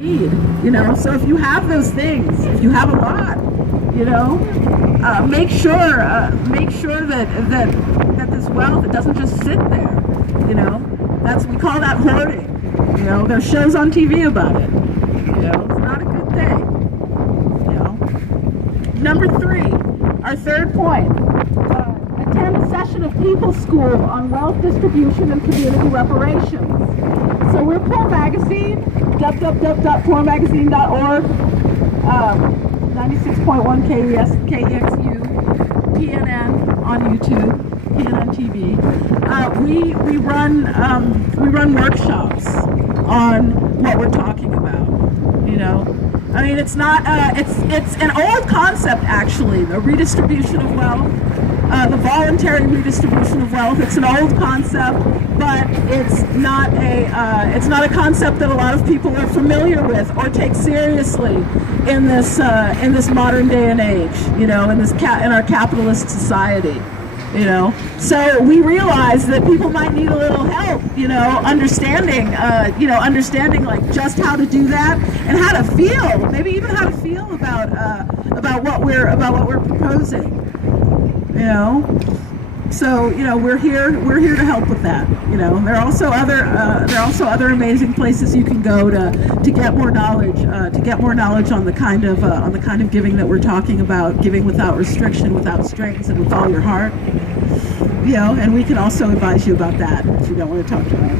need, so if you have those things, if you have a lot, make sure that this wealth, it doesn't just sit there. We call that hoarding. There's shows on TV about it. It's not a good thing. Number 3, our third point. Attend a session of People School on wealth distribution and community reparations. So we're Poor Magazine, www.poormagazine.org, 96.1 KEXU, PNN on YouTube, PNN TV. We run workshops on what we're talking about. It's not it's an old concept, actually, the redistribution of wealth. The voluntary redistribution of wealth. It's an old concept, but it's not a concept that a lot of people are familiar with or take seriously in this modern day and age. In our capitalist society. So we realize that people might need a little help. Understanding like just how to do that and how to feel, maybe even how to feel about what we're proposing. So we're here to help with that. There are also other amazing places you can go to get more knowledge, on the kind of giving that we're talking about, giving without restriction, without strings, and with all your heart. And we can also advise you about that if you don't want to talk to us.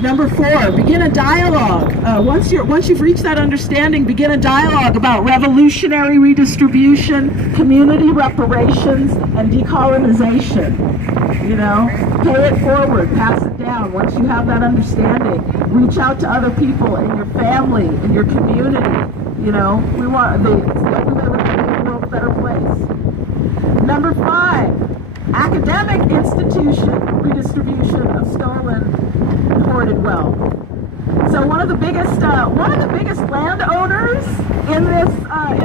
Number 4, begin a dialogue. Once you've reached that understanding, begin a dialogue about revolutionary redistribution, community reparations, and decolonization. Pay it forward, pass it down. Once you have that understanding, reach out to other people in your family, in your community. We want it's the only way we're going to make the world a better place. Number 5, academic institution redistribution of stolen and hoarded wealth. So one of the biggest landowners in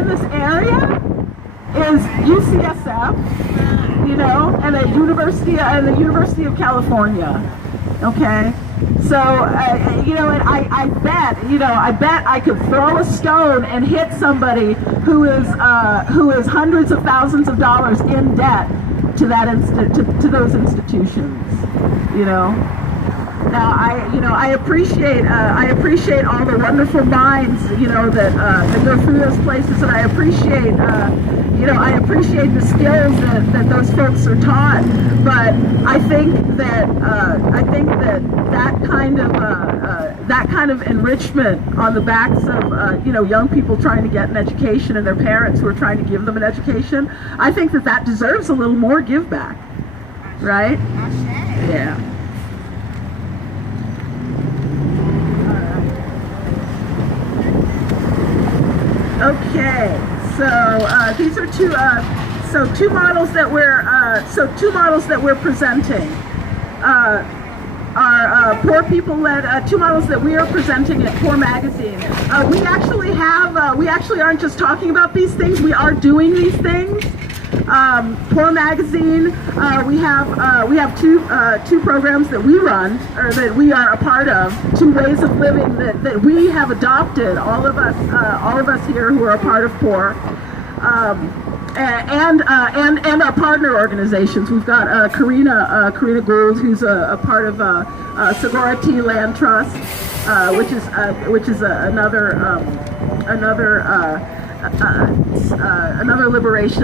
this area is UCSF, and the University of California. Okay, so I bet I could throw a stone and hit somebody who is hundreds of thousands of dollars in debt to those institutions. Now I appreciate all the wonderful minds that go through those places, and I appreciate the skills that those folks are taught. But I think that kind of enrichment on the backs of young people trying to get an education and their parents who are trying to give them an education, I think that deserves a little more give back, right? Yeah. Okay, so these are two models that we're presenting. Are poor people-led, 2 models that we are presenting at Poor Magazine. We actually aren't just talking about these things, we are doing these things. Poor Magazine, we have two programs that we run, or that we are a part of, 2 ways of living that we have adopted, all of us here who are a part of Poor. And our partner organizations. We've got Karina Gould, who's a part of Sagorati Land Trust, which is another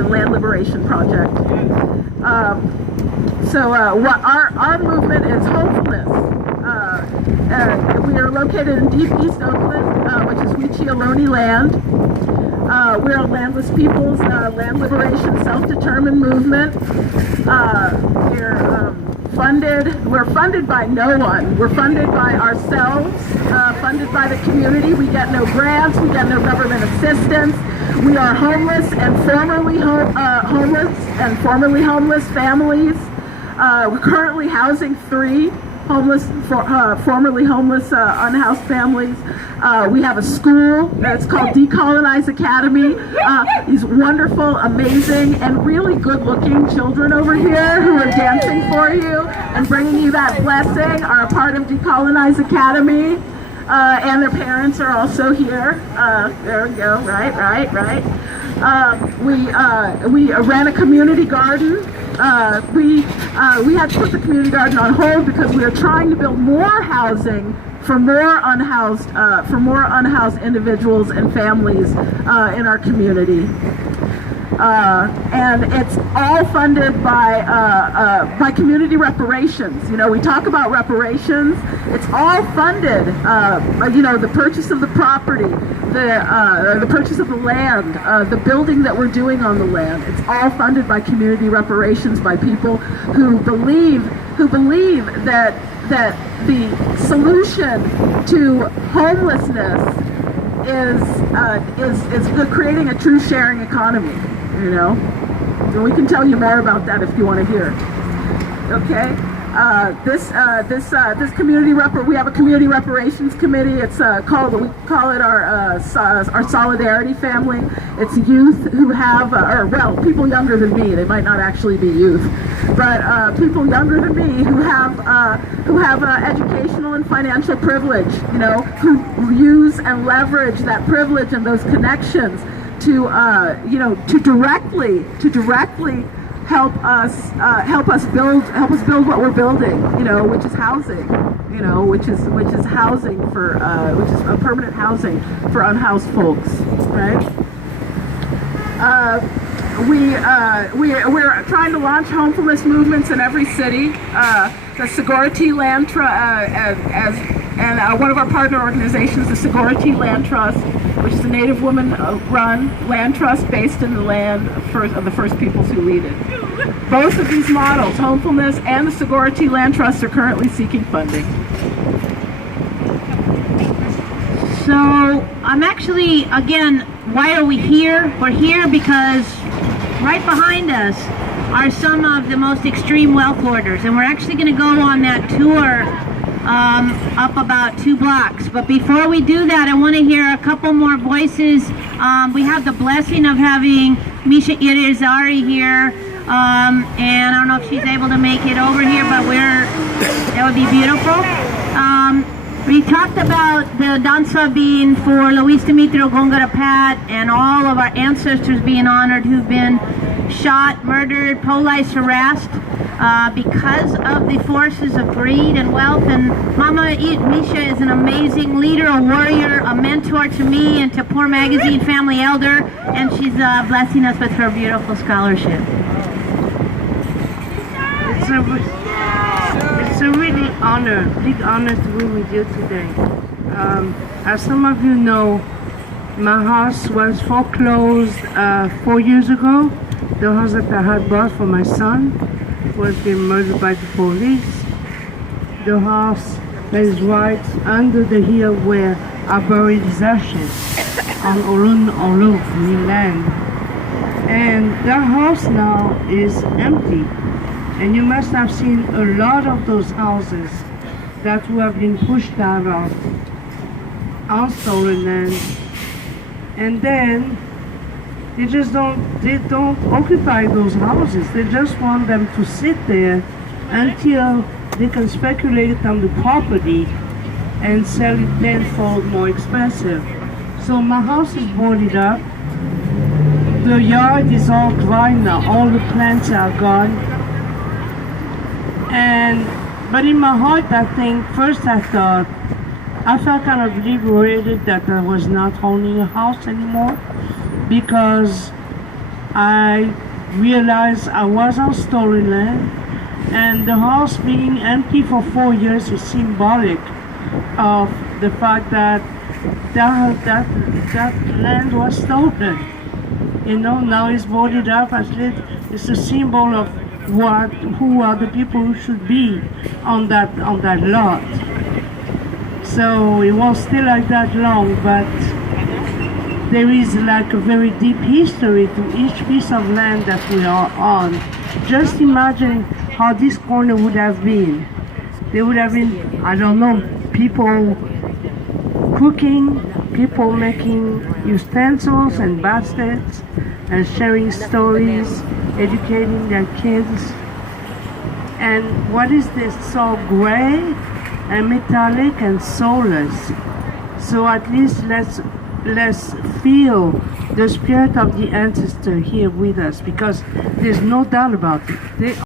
land liberation project. What our movement is hopefulness. We are located in deep East Oakland, which is Wechioloni land. We're a landless peoples, land liberation, self-determined movement. We're funded by no one. We're funded by ourselves, funded by the community. We get no grants, we get no government assistance. We are homeless and formerly homeless families. We're currently housing 3 formerly homeless unhoused families. We have a school that's called Decolonize Academy. These wonderful, amazing, and really good-looking children over here who are dancing for you and bringing you that blessing are a part of Decolonize Academy. and their parents are also here. There we go. Right. We ran a community garden. We had to put the community garden on hold because we are trying to build more housing for more unhoused individuals and families in our community. And it's all funded by community reparations. You know, we talk about reparations. It's all funded. You know, the purchase of the property, the purchase of the land, the building that we're doing on the land. It's all funded by community reparations, by people who believe that the solution to homelessness is creating a true sharing economy. You know, and we can tell you more about that if you want to hear. Okay, this community we have a community reparations committee. It's we call it our solidarity family. It's youth who have, people younger than me. They might not actually be youth, but people younger than me who have educational and financial privilege. You know, who use and leverage that privilege and those connections to directly help us build what we're building, you know, which is housing, you know, which is housing for which is a permanent housing for unhoused folks, right? We're trying to launch homefulness movements in every city. The Sogorea Land Trust and one of our partner organizations, the Sogorea Land Trust, which is a Native woman-run land trust based in the land of the First Peoples who lead it. Both of these models, Homefulness and the Sogorea Land Trust, are currently seeking funding. So I'm actually, again, why are we here? We're here because right behind us are some of the most extreme wealth hoarders, and we're actually going to go on that tour up about 2 blocks. But before we do that, I want to hear a couple more voices. We have the blessing of having Misha Irizarry here, and I don't know if she's able to make it over here, but that would be beautiful. We talked about the danza being for Luis Demetrio Gongora Pat and all of our ancestors being honored who've been shot, murdered, police harassed because of the forces of greed and wealth. And Mama Misha is an amazing leader, a warrior, a mentor to me and to Poor Magazine Family Elder, and she's blessing us with her beautiful scholarship. It's a really big honor to be with you today. As some of you know, my house was foreclosed 4 years ago. The house that I had bought for my son was being murdered by the police. The house that is right under the hill where I buried his ashes on Orun Olu, land. And that house now is empty. And you must have seen a lot of those houses that will have been pushed out of on stolen land. And then they don't occupy those houses. They just want them to sit there until they can speculate on the property and sell it tenfold more expensive. So my house is boarded up. The yard is all dry now. All the plants are gone. But in my heart, I felt kind of liberated that I was not owning a house anymore, because I realized I was on stolen land, and the house being empty for 4 years is symbolic of the fact that that land was stolen. You know, now it's boarded up. It's a symbol of who are the people who should be on that lot. So it won't stay like that long, but there is like a very deep history to each piece of land that we are on. Just imagine how this corner would have been. There would have been, I don't know, people cooking, people making utensils and baskets and sharing stories, educating their kids. And what is this? So gray and metallic and soulless. So at least let's feel the spirit of the ancestor here with us, because there's no doubt about it. They